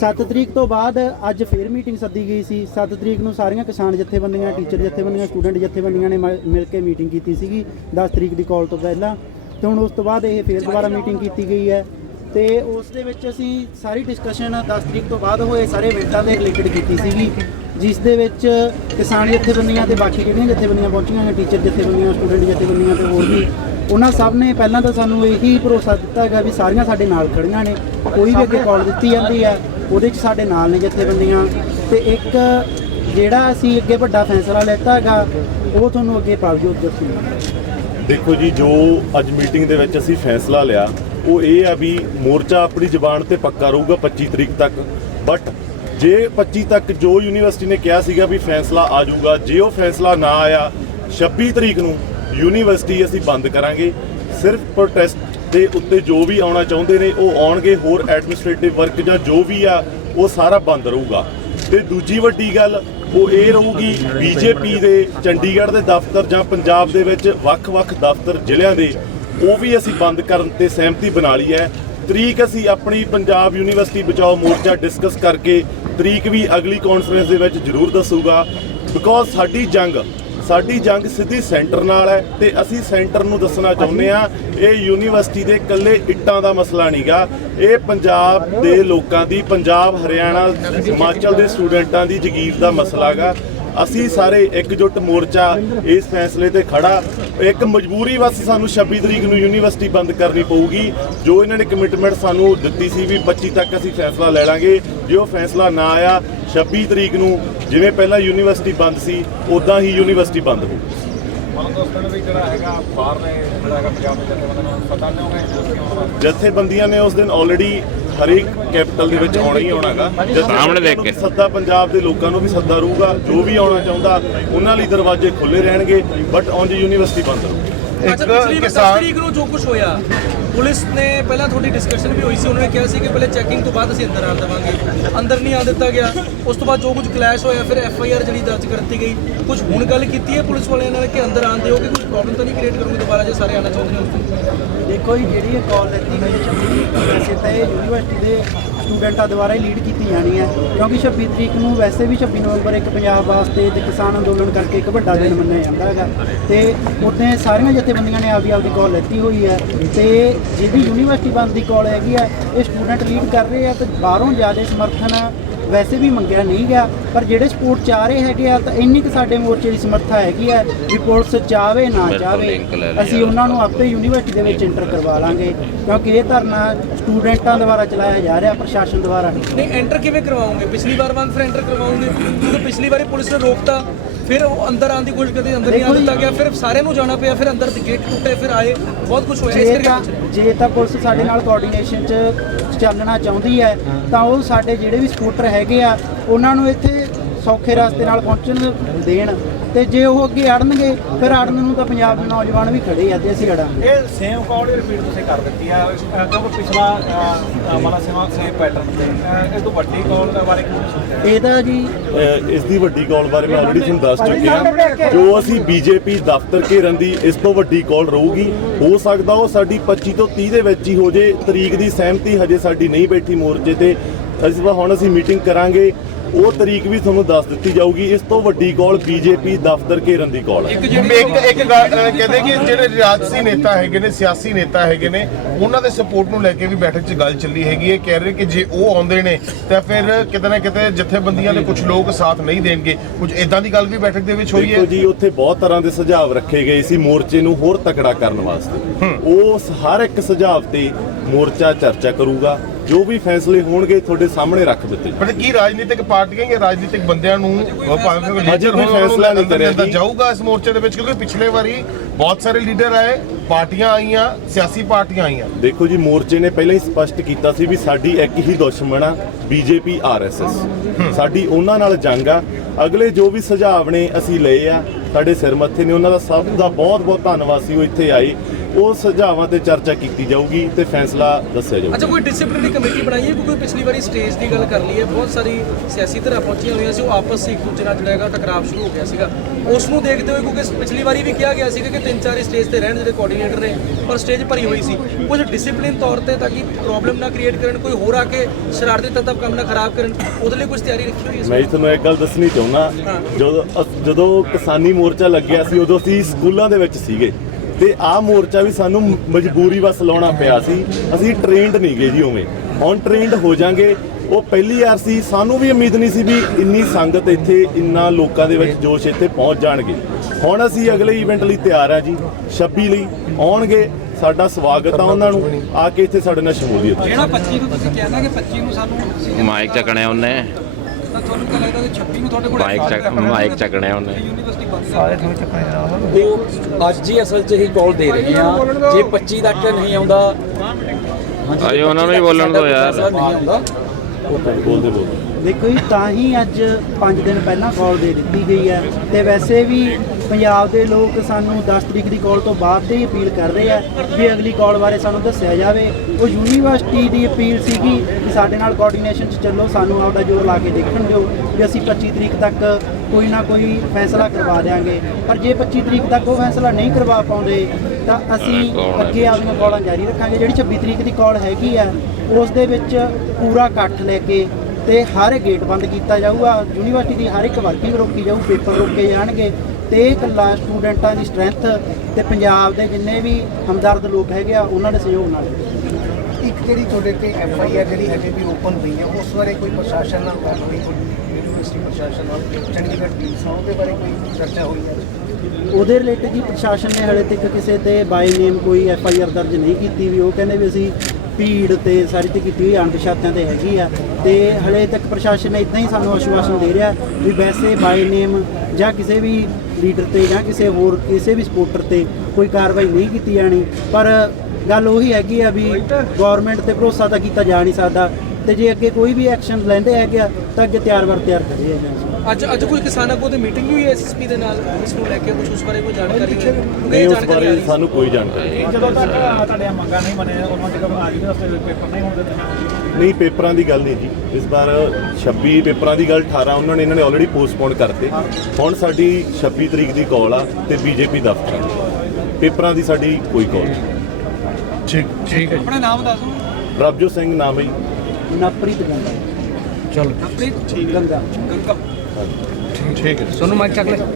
7 ਤਰੀਕ ਤੋਂ ਬਾਅਦ ਅੱਜ ਫੇਰ ਮੀਟਿੰਗ ਸੱਦੀ ਗਈ ਸੀ। 7 ਤਰੀਕ ਨੂੰ ਸਾਰੀਆਂ ਕਿਸਾਨ ਜਥੇਬੰਦੀਆਂ ਟੀਚਰ ਜਥੇਬੰਦੀਆਂ ਸਟੂਡੈਂਟ ਜਥੇਬੰਦੀਆਂ ਨੇ ਮ- ਮਿਲ ਕੇ ਮੀਟਿੰਗ ਕੀਤੀ ਸੀਗੀ 10 ਤਰੀਕ ਦੀ ਕਾਲ ਤੋਂ ਪਹਿਲਾਂ। ਤੇ ਹੁਣ ਉਸ ਤੋਂ ਬਾਅਦ ਇਹ ਫੇਰ ਦੁਬਾਰਾ ਮੀਟਿੰਗ ਕੀਤੀ ਗਈ ਹੈ। ਤੇ ਉਸ ਦੇ ਵਿੱਚ ਅਸੀਂ ਸਾਰੀ ਡਿਸਕਸ਼ਨ 10 ਤਰੀਕ ਤੋਂ ਬਾਅਦ ਹੋਏ ਸਾਰੇ ਇਵੈਂਟਾਂ ਦੇ ਰਿਲੇਟਡ ਕੀਤੀ ਸੀਗੀ, ਜਿਸ ਦੇ ਵਿੱਚ ਕਿਸਾਨ ਜਥੇਬੰਦੀਆਂ ਤੇ ਬਾਕੀ ਜਿਹੜੀਆਂ ਜਥੇਬੰਦੀਆਂ ਪਹੁੰਚੀਆਂ ਨੇ ਟੀਚਰ ਜਥੇਬੰਦੀਆਂ ਸਟੂਡੈਂਟ ਜਥੇਬੰਦੀਆਂ ਤੇ ਹੋਰ ਵੀ। ਉਹਨਾਂ ਸਭ ਨੇ ਪਹਿਲਾਂ ਤਾਂ ਸਾਨੂੰ ਇਹੀ ਭਰੋਸਾ ਦਿੱਤਾ ਹੈਗਾ ਵੀ ਸਾਰੀਆਂ ਸਾਡੇ ਨਾਲ ਖੜੀਆਂ ਨੇ। ਕੋਈ ਵੀ ਅੱਗੇ ਕਾਲ ਦਿੱਤੀ ਜਾਂਦੀ ਹੈ ਉਹਦੇ 'ਚ ਸਾਡੇ ਨਾਲ ਨੇ ਜਥੇਬੰਦੀਆਂ। ਤੇ ਇੱਕ ਜਿਹੜਾ ਅਸੀਂ ਅੱਗੇ ਵੱਡਾ ਫੈਸਲਾ ਲੈਤਾ ਹੈਗਾ, ਉਹ ਤੁਹਾਨੂੰ ਅੱਗੇ ਪ੍ਰਭਜੋਤ ਦੱਸੂਗਾ ਦੇਖੋ ਜੀ, ਜੋ ਅੱਜ ਮੀਟਿੰਗ ਦੇ ਵਿੱਚ ਅਸੀਂ ਫੈਸਲਾ ਲਿਆ, ਉਹ ਇਹ ਆ ਵੀ ਮੋਰਚਾ ਆਪਣੀ ਜ਼ਬਾਨ ਤੇ ਪੱਕਾ ਰਹੂਗਾ 25 ਤਰੀਕ ਤੱਕ। ਬਟ ਜੇ 25 ਤੱਕ ਜੋ ਯੂਨੀਵਰਸਿਟੀ ਨੇ ਕਿਹਾ ਸੀਗਾ ਵੀ ਫੈਸਲਾ ਆ ਜਾਊਗਾ, ਜੇ ਉਹ ਫੈਸਲਾ ਨਾ ਆਇਆ 26 ਤਰੀਕ ਨੂੰ ਯੂਨੀਵਰਸਿਟੀ ਅਸੀਂ ਬੰਦ ਕਰਾਂਗੇ। ਸਿਰਫ ਪ੍ਰੋਟੈਸਟ ਦੇ ਉੱਤੇ ਜੋ ਵੀ ਆਉਣਾ ਚਾਹੁੰਦੇ ਨੇ, ਉਹ ਆਉਣਗੇ, ਹੋਰ ਐਡਮਿਨਿਸਟ੍ਰੇਟਿਵ ਵਰਕ ਜਾਂ ਜੋ ਵੀ ਆ, ਉਹ ਸਾਰਾ ਬੰਦ ਰਹੂਗਾ। ਤੇ ਦੂਜੀ ਵੱਡੀ ਗੱਲ, ਉਹ ਇਹ ਰਹੂਗੀ ਬੀਜੇਪੀ ਦੇ ਚੰਡੀਗੜ੍ਹ ਦੇ ਦਫ਼ਤਰ ਜਾਂ ਪੰਜਾਬ ਦੇ ਵਿੱਚ ਵੱਖ-ਵੱਖ ਦਫ਼ਤਰ ਜ਼ਿਲ੍ਹਿਆਂ ਦੇ, ਉਹ ਵੀ ਅਸੀਂ ਬੰਦ ਕਰਨ ਤੇ ਸਹਿਮਤੀ ਬਣਾ ਲਈ ਹੈ। ਤਰੀਕ ਅਸੀਂ ਆਪਣੀ ਪੰਜਾਬ ਯੂਨੀਵਰਸਿਟੀ ਬਚਾਓ ਮੋਰਚਾ ਡਿਸਕਸ ਕਰਕੇ, ਤਰੀਕ ਵੀ ਅਗਲੀ ਕਾਨਫਰੰਸ ਦੇ ਵਿੱਚ ਜ਼ਰੂਰ ਦੱਸੂਗਾ। ਬਿਕੋਜ਼ ਸਾਡੀ ਜੰਗ ਸਾਡੀ ਜੰਗ ਸਿੱਧੀ ਸੈਂਟਰ ਨਾਲ ਹੈ ਤੇ ਅਸੀਂ ਸੈਂਟਰ ਨੂੰ ਦੱਸਣਾ ਚਾਹੁੰਦੇ ਆ ਇਹ ਯੂਨੀਵਰਸਿਟੀ ਦੇ ਇਕੱਲੇ ਇੱਟਾਂ ਦਾ ਮਸਲਾ ਨਹੀਂਗਾ। ਇਹ ਪੰਜਾਬ ਦੇ ਲੋਕਾਂ ਦੀ, ਪੰਜਾਬ ਹਰਿਆਣਾ, ਹਿਮਾਚਲ ਦੇ ਸਟੂਡੈਂਟਾਂ ਦੀ ਜਗੀਰ ਦਾ ਮਸਲਾ ਹੈਗਾ। ਅਸੀਂ ਸਾਰੇ ਇਕਜੁੱਟ ਮੋਰਚਾ ਇਸ ਫੈਸਲੇ ਤੇ ਖੜਾ। ਇੱਕ ਮਜਬੂਰੀ ਵਸ ਸਾਨੂੰ 26 ਤਰੀਕ ਨੂੰ ਯੂਨੀਵਰਸਿਟੀ ਬੰਦ ਕਰਨੀ ਪਊਗੀ। ਜੋ ਇਹਨਾਂ ਨੇ ਕਮਿਟਮੈਂਟ ਸਾਨੂੰ ਦਿੱਤੀ ਸੀ ਵੀ 25 ਤੱਕ ਅਸੀਂ ਫੈਸਲਾ ਲੈ ਲਾਂਗੇ। ਜੇ ਉਹ ਫੈਸਲਾ ਨਾ ਆਇਆ 26 ਤਰੀਕ ਨੂੰ ਜਿਵੇਂ ਪਹਿਲਾਂ ਯੂਨੀਵਰਸਿਟੀ ਬੰਦ ਸੀ ਉਦਾਂ ਹੀ ਯੂਨੀਵਰਸਿਟੀ ਬੰਦ ਹੋਊ ਜਥੇਬੰਦੀਆਂ ਨੇ ਉਸ ਦਿਨ ਆਲਰੇਡੀ ਹਰੇਕ ਕੈਪੀਟਲ ਦੇ ਵਿੱਚ ਆਉਣਾ ਹੀ ਆਉਣਾਗਾ ਸਾਹਮਣੇ ਦੇਖ ਕੇ। ਸੱਦਾ ਪੰਜਾਬ ਦੇ ਲੋਕਾਂ ਨੂੰ ਵੀ ਸੱਦਾ ਰਹੂਗਾ ਜੋ ਵੀ ਆਉਣਾ ਚਾਹੁੰਦਾ ਉਹਨਾਂ ਲਈ ਦਰਵਾਜ਼ੇ ਖੁੱਲੇ ਰਹਿਣਗੇ ਬਟ ਉਂਝ ਯੂਨੀਵਰਸਿਟੀ ਬੰਦ ਰਹੂਗੀ। ਅੱਛਾ ਪਿਛਲੀ ਵਾਰ 10 ਤਰੀਕ ਨੂੰ ਜੋ ਕੁਝ ਹੋਇਆ ਪੁਲਿਸ ਨੇ ਪਹਿਲਾਂ ਤੁਹਾਡੀ ਡਿਸਕਸ਼ਨ ਵੀ ਹੋਈ ਸੀ ਉਹਨਾਂ ਨੇ ਕਿਹਾ ਸੀ ਕਿ ਪਹਿਲੇ ਚੈਕਿੰਗ ਤੋਂ ਬਾਅਦ ਅਸੀਂ ਅੰਦਰ ਆਣ ਦੇਵਾਂਗੇ। ਅੰਦਰ ਨਹੀਂ ਆਣ ਦਿੱਤਾ ਗਿਆ। ਉਸ ਤੋਂ ਬਾਅਦ ਜੋ ਕੁਝ ਕਲੈਸ਼ ਹੋਇਆ ਫਿਰ ਐਫ ਆਈ ਆਰ ਜਿਹੜੀ ਦਰਜ ਕਰਤੀ ਗਈ। ਕੁਝ ਹੁਣ ਗੱਲ ਕੀਤੀ ਹੈ ਪੁਲਿਸ ਵਾਲਿਆਂ ਨਾਲ ਕਿ ਅੰਦਰ ਆਣ ਦਿਓਗੇ ਕੁਝ ਪ੍ਰੋਬਲਮ ਤਾਂ ਨਹੀਂ ਕ੍ਰੀਏਟ ਕਰੋਗੇ ਦੁਬਾਰਾ ਜੇ ਸਾਰੇ ਆਣਾ ਚਾਹੁੰਦੇ ਦਿਨ? ਦੇਖੋ ਜੀ ਜਿਹੜੀ ਇਹ ਕਾਲ ਦਿੱਤੀ ਗਈ ਹੈ 26 ਤਰੀਕ ਨੂੰ ਵੈਸੇ ਤਾਂ ਇਹ ਯੂਨੀਵਰਸਿਟੀ ਦੇ ਸਟੂਡੈਂਟਾਂ ਦੁਆਰਾ ਹੀ ਲੀਡ ਕੀਤੀ ਜਾਣੀ ਹੈ, ਕਿਉਂਕਿ 26 ਤਰੀਕ ਨੂੰ ਵੈਸੇ ਵੀ 26 ਨਵੰਬਰ ਇੱਕ ਪੰਜਾਬ ਵਾਸਤੇ ਤੇ ਕਿਸਾਨ ਅੰਦੋਲਨ ਕਰਕੇ ਇੱਕ ਵੱਡਾ ਦਿਨ ਮੰਨਿਆ ਜਾਂਦਾ ਹੈਗਾ। ਤੇ ਉੱਥੇ ਸਾਰੀਆਂ ਜਥੇਬੰਦੀਆਂ ਨੇ ਆਪਦੀ ਆਪਦੀ ਕਾਲ ਲੈਤੀ ਹੋਈ ਹੈ ਤੇ ਜਿਹਦੀ ਯੂਨੀਵਰਸਿਟੀ ਬੰਦ ਦੀ ਕਾਲ ਹੈਗੀ ਹੈ, ਇਹ ਸਟੂਡੈਂਟ ਲੀਡ ਕਰ ਰਹੇ ਆ ਤੇ ਬਾਹਰੋਂ ਜ਼ਿਆਦਾ ਸਮਰਥਨ ਵੈਸੇ ਵੀ ਮੰਗਿਆ ਨਹੀਂ ਗਿਆ ਪਰ ਜਿਹੜੇ ਸਪੋਰਟ ਚਾਹ ਰਹੇ ਹੈਗੇ ਆ ਤਾਂ ਇੰਨੀ ਕੁ ਸਾਡੇ ਮੋਰਚੇ ਦੀ ਸਮਰੱਥਾ ਹੈਗੀ ਆ ਵੀ ਪੁਲਿਸ ਚਾਵੇ ਨਾ ਚਾਵੇ। ਅਸੀਂ ਉਹਨਾਂ ਨੂੰ ਆਪੇ ਯੂਨੀਵਰਸਿਟੀ ਦੇ ਵਿੱਚ ਇੰਟਰ ਕਰਵਾ ਲਾਂਗੇ ਕਿਉਂਕਿ ਇਹ ਧਰਨਾ ਸਟੂਡੈਂਟਾਂ ਦੁਆਰਾ ਚਲਾਇਆ ਜਾ ਰਿਹਾ ਪ੍ਰਸ਼ਾਸਨ ਦੁਆਰਾ ਨਹੀਂ ਨਹੀਂ ਐਂਟਰ ਕਿਵੇਂ ਕਰਵਾਓਗੇ ਪਿਛਲੀ ਵਾਰ ਵਾਂਗ ਫਿਰ ਐਂਟਰ ਕਰਵਾਓਗੇ ਕਿਉਂਕਿ ਪਿਛਲੀ ਵਾਰੀ ਪੁਲਿਸ ਨੇ ਰੋਕਤਾ ਫਿਰ ਉਹ ਅੰਦਰ ਆਉਣ ਦੀ ਕੋਸ਼ਿਸ਼ ਕਰਦੇ ਅੰਦਰ ਨਹੀਂ ਆਉਣ ਦਿੱਤਾ ਗਿਆ ਫਿਰ ਸਾਰਿਆਂ ਨੂੰ ਜਾਣਾ ਪਿਆ ਫਿਰ ਅੰਦਰ ਗੇਟ ਟੁੱਟੇ ਫਿਰ ਆਏ ਬਹੁਤ ਕੁਝ ਹੋਇਆ ਇਸ ਜੇ ਕਰਕੇ। ਜੇ ਤਾਂ ਪੁਲਿਸ ਸਾਡੇ ਨਾਲ ਕੋਆਰਡੀਨੇਸ਼ਨ 'ਚ ਚੱਲਣਾ ਚਾਹੁੰਦੀ ਹੈ ਤਾਂ ਉਹ ਸਾਡੇ ਜਿਹੜੇ ਵੀ ਸਕੂਟਰ ਹੈਗੇ ਆ ਉਹਨਾਂ ਨੂੰ ਇੱਥੇ ਸੌਖੇ ਰਸਤੇ ਨਾਲ ਪਹੁੰਚਣ ਦੇਣ ਤੇ ਜੇ ਉਹ ਅੱਗੇ ਅੜਨਗੇ ਫਿਰ ਅੜਨ ਨੂੰ ਤਾਂ ਪੰਜਾਬ ਦੇ ਨੌਜਵਾਨ ਵੀ ਖੜੇ ਆ ਤੇ ਅਸੀਂ ਅੜਾਂਗੇ। ਇਹ ਸੇਮ ਕਾਲ ਹੀ ਰਿਪੀਟ ਤੁਸੀਂ ਕਰ ਦਿੱਤੀ ਆ। ਕਿਉਂਕਿ ਪਿਛਲਾ ਵਾਲਾ ਸੇਵਾ ਸੇਮ ਪੈਟਰਨ ਤੇ ਇਹ ਤੋਂ ਵੱਡੀ ਕਾਲ ਦੇ ਬਾਰੇ ਕੀ ਸੋਚਦੇ ਇਹਦਾ ਜੀ ਇਸ ਦੀ ਵੱਡੀ ਕਾਲ ਬਾਰੇ ਮੈਂ ਆਲਰੇਡੀ ਤੁਹਾਨੂੰ ਦੱਸ ਚੁੱਕਿਆ। ਜੋ ਅਸੀਂ ਬੀਜੇਪੀ ਦਫ਼ਤਰ ਘੇਰਨ ਦੀ ਇਸ ਤੋਂ ਵੱਡੀ ਕਾਲ ਰਹੂਗੀ। ਹੋ ਸਕਦਾ ਉਹ ਸਾਡੀ 25 ਤੋਂ 30 ਦੇ ਵਿੱਚ ਹੀ ਹੋ ਜੇ। ਤਰੀਕ ਦੀ ਸਹਿਮਤੀ ਹਜੇ ਸਾਡੀ ਨਹੀਂ ਬੈਠੀ ਮੋਰਚੇ ਤੇ। ਅਸੀਂ ਹੁਣ ਅਸੀਂ ਮੀਟਿੰਗ ਕਰਾਂਗੇ। ਉਹ ਤਰੀਕ ਵੀ ਤੁਹਾਨੂੰ ਦੱਸ ਦਿੱਤੀ ਜਾਊਗੀ। ਇਸ ਤੋਂ ਵੱਡੀ ਕਾਲ ਬੀਜੇਪੀ ਦਫ਼ਤਰ ਘੇਰਨ ਦੀ ਕਾਲ ਹੈ। ਇੱਕ ਇੱਕ ਗੱਲ ਅਹ ਕਹਿੰਦੇ ਕਿ ਜਿਹੜੇ ਰਾਜਸੀ ਨੇਤਾ ਹੈਗੇ ਨੇ ਸਿਆਸੀ ਨੇਤਾ ਹੈਗੇ ਨੇ ਉਹਨਾਂ ਦੇ ਸਪੋਰਟ ਨੂੰ ਲੈ ਕੇ ਵੀ ਬੈਠਕ 'ਚ ਗੱਲ ਚੱਲੀ ਹੈਗੀ ਹੈ। ਕਹਿ ਰਹੇ ਕਿ ਜੇ ਉਹ ਆਉਂਦੇ ਨੇ ਤਾਂ ਫਿਰ ਕਿਤੇ ਨਾ ਕਿਤੇ ਜਥੇਬੰਦੀਆਂ ਦੇ ਕੁਝ ਲੋਕ ਸਾਥ ਨਹੀਂ ਦੇਣਗੇ। ਕੁਝ ਇਦਾਂ ਦੀ ਗੱਲ ਵੀ ਬੈਠਕ ਦੇ ਵਿੱਚ ਹੋਈ ਦੇਖੋ ਹੈ ਜੀ ਉੱਥੇ ਬਹੁਤ ਤਰ੍ਹਾਂ ਦੇ ਸੁਝਾਅ ਰੱਖੇ ਗਏ ਸੀ ਮੋਰਚੇ ਨੂੰ ਹੋਰ ਤਕੜਾ ਕਰਨ ਵਾਸਤੇ। ਉਸ ਹਰ ਇੱਕ ਸੁਝਾਅ ਤੇ ਮੋਰਚਾ ਚਰਚਾ ਕਰੂਗਾ। ਜੋ ਵੀ ਫੈਸਲੇ ਹੋਣਗੇ ਤੁਹਾਡੇ ਸਾਹਮਣੇ ਰੱਖ ਦਿੱਤੇ ਪਰ ਕੀ ਰਾਜਨੀਤਿਕ ਪਾਰਟੀਆਂ ਜਾਂ ਰਾਜਨੀਤਿਕ ਬੰਦਿਆਂ ਨੂੰ ਭਾਵੇਂ ਕੋਈ ਲੀਡਰ ਫੈਸਲਾ ਨਹੀਂ ਕਰਿਆ। ਜਾਊਗਾ ਇਸ ਮੋਰਚੇ ਦੇ ਵਿੱਚ ਕਿਉਂਕਿ ਪਿਛਲੇ ਵਾਰੀ ਬਹੁਤ ਸਾਰੇ ਲੀਡਰ ਆਏ ਪਾਰਟੀਆਂ ਆਈਆਂ ਸਿਆਸੀ ਪਾਰਟੀਆਂ ਆਈਆਂ। ਦੇਖੋ ਜੀ ਮੋਰਚੇ ਨੇ ਪਹਿਲਾਂ ਹੀ ਸਪਸ਼ਟ ਕੀਤਾ ਸੀ ਵੀ ਸਾਡੀ ਇੱਕ ਹੀ ਦੁਸ਼ਮਣ ਆ ਬੀਜੇਪੀ ਆਰਐਸਐਸ ਸਾਡੀ ਉਹਨਾਂ ਨਾਲ ਜੰਗ ਆ। ਅਗਲੇ ਜੋ ਵੀ ਸੁਝਾਅ ਨੇ ਅਸੀਂ ਲਏ ਆ ਸਾਡੇ ਸਿਰ ਮੱਥੇ ਨੇ। ਉਹਨਾਂ ਦਾ ਸਭ ਦਾ ਬਹੁਤ ਬਹੁਤ ਧੰਨਵਾਦ ਸੀ ਉਹ ਇੱਥੇ ਆਏ। ਉਹ ਸੁਝਾਵਾਂ ਤੇ ਚਰਚਾ ਕੀਤੀ ਜਾਊਗੀ ਤੇ ਫੈਸਲਾ ਦੱਸਿਆ ਅੱਛਾ ਜਾਊਗਾ ਕੋਈ ਡਿਸਪਲਿਨਰੀ ਕਮੇਟੀ ਬਣਾਈ ਹੈ? ਕਿਉਂਕਿ ਪਿਛਲੀ ਵਾਰੀ ਸਟੇਜ ਦੀ ਗੱਲ ਕਰ ਲਈ ਹੈ ਬਹੁਤ ਸਾਰੀ ਸਿਆਸੀ ਧਿਰਾਂ ਪਹੁੰਚੀਆਂ ਹੋਈਆਂ ਸੀ ਉਹ ਆਪਸ 'ਚ ਇੱਕ ਦੂਜੇ ਨਾਲ ਜਿਹੜਾ ਹੈਗਾ ਟਕਰਾਵ ਸ਼ੁਰੂ ਹੋ ਗਿਆ ਸੀਗਾ। ਉਸ ਨੂੰ ਦੇਖਦੇ ਹੋਏ ਕਿਉਂਕਿ ਪਿਛਲੀ ਵਾਰੀ ਵੀ ਕਿਹਾ ਗਿਆ ਸੀਗਾ ਕਿ ਤਿੰਨ ਚਾਰ ਸਟੇਜ ਤੇ ਰਹਿਣ ਜਿਹੜੇ ਕੋਆਰਡੀਨੇਟਰ ਨੇ ਪਰ ਸਟੇਜ ਭਰੀ ਹੋਈ ਸੀ। ਕੁਝ ਡਿਸਪਲਿਨ ਤੌਰ ਤੇ ਤਾਂ ਕਿ ਪ੍ਰੋਬਲਮ ਨਾ ਕ੍ਰੀਏਟ ਕਰਨ ਕੋਈ ਹੋਰ ਆ ਕੇ ਸ਼ਰਾਰਤੀ ਤੱਤਵ ਕੰਮ ਨਾ ਖਰਾਬ ਕਰਨ ਉਹਦੇ ਲਈ ਕੁਝ ਤਿਆਰੀ ਰੱਖੀ ਹੋਈ ਹੈ ਮੈਂ ਤੁਹਾਨੂੰ ਇੱਕ ਗੱਲ ਦੱਸਣੀ ਚਾਹੁੰਦਾ ਜਦੋਂ ਜਦੋਂ ਕਿਸਾਨੀ ਮੋਰਚਾ ਲੱਗਿਆ ਸੀ ਉਦੋਂ ਅਸੀਂ ਸਕੂਲਾਂ ਦੇ ਵਿੱਚ ਸੀਗੇ। ਤੇ ਆਹ ਮੋਰਚਾ ਵੀ ਸਾਨੂੰ ਮਜਬੂਰੀ ਵਸ ਲਾਉਣਾ ਪਿਆ ਸੀ। ਅਸੀਂ ਟ੍ਰੇਨਡ ਨਹੀਂ ਗਏ ਜੀ ਉਵੇਂ। ਹੁਣ ਟ੍ਰੇਨਡ ਹੋ ਜਾਾਂਗੇ। ਉਹ ਪਹਿਲੀ ਵਾਰ ਸੀ। ਸਾਨੂੰ ਵੀ ਉਮੀਦ ਨਹੀਂ ਸੀ ਵੀ ਇੰਨੀ ਸੰਗਤ ਇੱਥੇ ਇੰਨਾ ਲੋਕਾਂ ਦੇ ਵਿੱਚ ਜੋਸ਼ ਇੱਥੇ ਪਹੁੰਚ ਜਾਣਗੇ। ਹੁਣ ਅਸੀਂ ਅਗਲੇ ਇਵੈਂਟ ਲਈ ਤਿਆਰ ਆ ਜੀ 26 ਲਈ। ਆਉਣਗੇ। ਸਾਡਾ ਸਵਾਗਤ ਆ ਉਹਨਾਂ ਨੂੰ। ਆ ਕੇ ਇੱਥੇ ਸਾਡੇ ਨਾਲ ਸ਼ਮੂਲੀਅਤ। ਜਿਹੜਾ 25 ਨੂੰ ਤੁਸੀਂ ਕਹਿੰਦਾ ਕਿ 25 ਨੂੰ ਸਾਨੂੰ ਮਾਈਕ ਚੱਕਣਿਆ ਉਹਨੇ। ਤਾਂ ਤੁਹਾਨੂੰ ਕੀ ਲੱਗਦਾ ਕਿ 26 ਨੂੰ ਤੁਹਾਡੇ ਕੋਲ ਮਾਈਕ ਚੱਕ ਮਾਈਕ ਚੱਕਣਿਆ ਉਹਨੇ। ਯੂਨੀਵਰਸਿਟੀ ਬੰਦ ਸਾਰੇ ਉਹ ਅੱਜ ਹੀ ਅਸਲ 'ਚ ਹੀ ਕਾਲ ਦੇ ਰਹੇ ਆ। ਜੇ 25 ਤੱਕ ਨਹੀਂ ਆਉਂਦਾ ਹਾਂਜੀ, ਅਰੇ ਉਹਨਾਂ ਨੂੰ ਹੀ 25 ਬੋਲਣ ਦਿਓ ਯਾਰ। ਪੈਸਾ ਨਹੀਂ ਆਉਂਦਾ। ਬੋਲਦੇ ਬੋਲਦੇ। ਦੇਖੋ ਜੀ ਤਾਂ ਹੀ ਅੱਜ 5 ਦਿਨ ਪਹਿਲਾਂ ਕਾਲ ਦੇ ਦਿੱਤੀ ਗਈ ਹੈ। ਤੇ ਵੈਸੇ ਵੀ ਪੰਜਾਬ ਦੇ ਲੋਕ ਸਾਨੂੰ 10 ਤਰੀਕ ਦੀ ਕਾਲ ਤੋਂ ਬਾਅਦ ਤੇ ਹੀ ਅਪੀਲ ਕਰ ਰਹੇ ਆ ਵੀ ਅਗਲੀ ਕਾਲ ਬਾਰੇ ਸਾਨੂੰ ਦੱਸਿਆ ਜਾਵੇ। ਉਹ ਯੂਨੀਵਰਸਿਟੀ ਦੀ ਅਪੀਲ ਸੀਗੀ ਕਿ ਸਾਡੇ ਨਾਲ ਕੋਆਰਡੀਨੇਸ਼ਨ 'ਚ ਚੱਲੋ ਸਾਨੂੰ ਆਪਦਾ ਜੋਰ ਲਾ ਕੇ ਦੇਖਣ ਦਿਓ ਵੀ ਅਸੀਂ 25 ਤਰੀਕ ਤੱਕ ਕੋਈ ਨਾ ਕੋਈ ਫੈਸਲਾ ਕਰਵਾ ਦਿਆਂਗੇ। ਪਰ ਜੇ 25 ਤਰੀਕ ਤੱਕ ਉਹ ਫੈਸਲਾ ਨਹੀਂ ਕਰਵਾ ਪਾਉਂਦੇ ਤਾਂ ਅਸੀਂ ਅੱਗੇ ਆਪਣੀਆਂ ਕਾਲਾਂ ਜਾਰੀ ਰੱਖਾਂਗੇ। ਜਿਹੜੀ 26 ਤਰੀਕ ਦੀ ਕਾਲ ਹੈਗੀ ਆ ਉਸ ਦੇ ਵਿੱਚ ਪੂਰਾ ਇਕੱਠ ਲੈ ਕੇ ਤੇ ਹਰ ਗੇਟ ਬੰਦ ਕੀਤਾ ਜਾਊਗਾ। ਯੂਨੀਵਰਸਿਟੀ ਦੀ ਹਰ ਇੱਕ ਵਰਕਿੰਗ ਰੋਕੀ ਜਾਊ ਪੇਪਰ ਰੋਕੇ ਜਾਣਗੇ। ਤੇ ਇਹ ਇਕੱਲਾ ਸਟੂਡੈਂਟਾਂ ਦੀ ਸਟਰੈਂਥ ਤੇ ਪੰਜਾਬ ਦੇ ਜਿੰਨੇ ਵੀ ਹਮਦਰਦ ਲੋਕ ਹੈਗੇ ਆ ਉਹਨਾਂ ਦੇ ਸਹਿਯੋਗ ਨਾਲ। ਇੱਕ ਜਿਹੜੀ ਤੁਹਾਡੇ ਤੇ ਐਫ ਆਈ ਆਰ ਜਿਹੜੀ ਹਜੇ ਵੀ ਓਪਨ ਹੋਈ ਹੈ ਉਸ ਬਾਰੇ ਕੋਈ ਪ੍ਰਸ਼ਾਸਨ ਨਾਲ ਗੱਲ ਹੋਈ ਕੋਈ ਯੂਨੀਵਰਸਿਟੀ ਪ੍ਰਸ਼ਾਸਨ ਨਾਲ ਚੰਡੀਗੜ੍ਹ ਪੁਲਿਸ ਨਾਲ ਉਹਦੇ ਬਾਰੇ ਕੋਈ ਚਰਚਾ ਹੋਈ ਹੈ ਉਹਦੇ ਰਿਲੇਟਡ ਜੀ ਪ੍ਰਸ਼ਾਸਨ ਨੇ ਹਲੇ ਤੱਕ ਕਿਸੇ ਤੇ ਬਾਈ ਨੇਮ ਕੋਈ ਐਫ ਆਈ ਆਰ ਦਰਜ ਨਹੀਂ ਕੀਤੀ ਵੀ ਉਹ ਕਹਿੰਦੇ ਵੀ ਅਸੀਂ ਭੀੜ ਤੇ ਸਾਰੀ ਤੇ ਕੀਤੀ ਹੋਈ ਅਣਪਛਾਤਿਆਂ ਤੇ ਹੈਗੀ ਆ। ਤੇ ਹਲੇ ਤੱਕ ਪ੍ਰਸ਼ਾਸਨ ਨੇ ਇਦਾਂ ਹੀ ਸਾਨੂੰ ਆਸ਼ਵਾਸਨ ਦੇ ਰਿਹਾ ਵੀ ਵੈਸੇ ਬਾਈ ਨੇਮ ਜਾਂ ਕਿਸੇ ਵੀ ਲੀਡਰ ਤੇ ਜਾਂ ਕਿਸੇ ਹੋਰ ਕਿਸੇ ਵੀ ਸਪੋਰਟਰ ਤੇ ਕੋਈ ਕਾਰਵਾਈ ਨਹੀਂ ਕੀਤੀ ਜਾਣੀ। ਪਰ ਗੱਲ ਉਹੀ ਹੈਗੀ ਆ ਵੀ ਗਵਰਨਮੈਂਟ ਤੇ ਭਰੋਸਾ ਤਾਂ ਕੀਤਾ ਜਾ ਨਹੀਂ ਸਕਦਾ। ਤੇ ਜੇ ਅੱਗੇ ਕੋਈ ਵੀ ਐਕਸ਼ਨ ਲੈਂਦੇ ਹੈਗੇ ਆ, ਤਾਂ ਅੱਗੇ ਤਿਆਰ ਵਰ ਤਿਆਰ ਖੜੇ ਹੈਗੇ ਅੱਜ ਅੱਜ ਕੋਈ ਕਿਸਾਨਾਂ ਕੋਲ ਤੇ ਮੀਟਿੰਗ ਵੀ ਹੋਈ ਐਸਐਸਪੀ ਦੇ ਨਾਲ ਇਸ ਨੂੰ ਲੈ ਕੇ ਕੁਝ ਉਸ ਬਾਰੇ ਕੋਈ ਜਾਣਕਾਰੀ ਹੈ ਨਹੀਂ ਉਸ ਬਾਰੇ। ਸਾਨੂੰ ਕੋਈ ਜਾਣਕਾਰੀ ਨਹੀਂ। ਜਦੋਂ ਤੱਕ ਤੁਹਾਡੀਆਂ ਮੰਗਾਂ ਨਹੀਂ ਮੰਨੇ ਉਦੋਂ ਤੱਕ ਆ ਯੂਨੀਵਰਸਿਟੀ ਦੇ ਪੇਪਰ ਨਹੀਂ ਹੋਣ ਦਿੱਤੇ। ਨਹੀਂ ਪੇਪਰਾਂ ਦੀ ਗੱਲ ਨਹੀਂ ਜੀ। ਇਸ ਵਾਰ 26 ਪੇਪਰਾਂ ਦੀ ਗੱਲ 18 ਉਹਨਾਂ ਨੇ ਇਹਨਾਂ ਨੇ ਆਲਰੇਡੀ ਪੋਸਟਪੋਨ ਕਰਤੇ। ਹੁਣ ਸਾਡੀ 26 ਤਰੀਕ ਦੀ ਕਾਲ ਆ ਤੇ ਬੀਜੇਪੀ ਦਫ਼ਤਰ ਪੇਪਰਾਂ ਦੀ ਸਾਡੀ ਕੋਈ ਕਾਲ ਨਹੀਂ। ਠੀਕ ਆਪਣਾ ਨਾਮ ਦੱਸੋ ਪ੍ਰਭਜੋਤ ਸਿੰਘ ਨਾਮ ਹੈ ਜੀ। ਨਵਪ੍ਰੀਤ ਗੰਗਾ। ਆਪਣੀ ਗੰਗਾ। ਠੀਕ ਹੈ ਸੋਨੂੰ ਮਾਈਕ ਚੱਕ ਲੈ।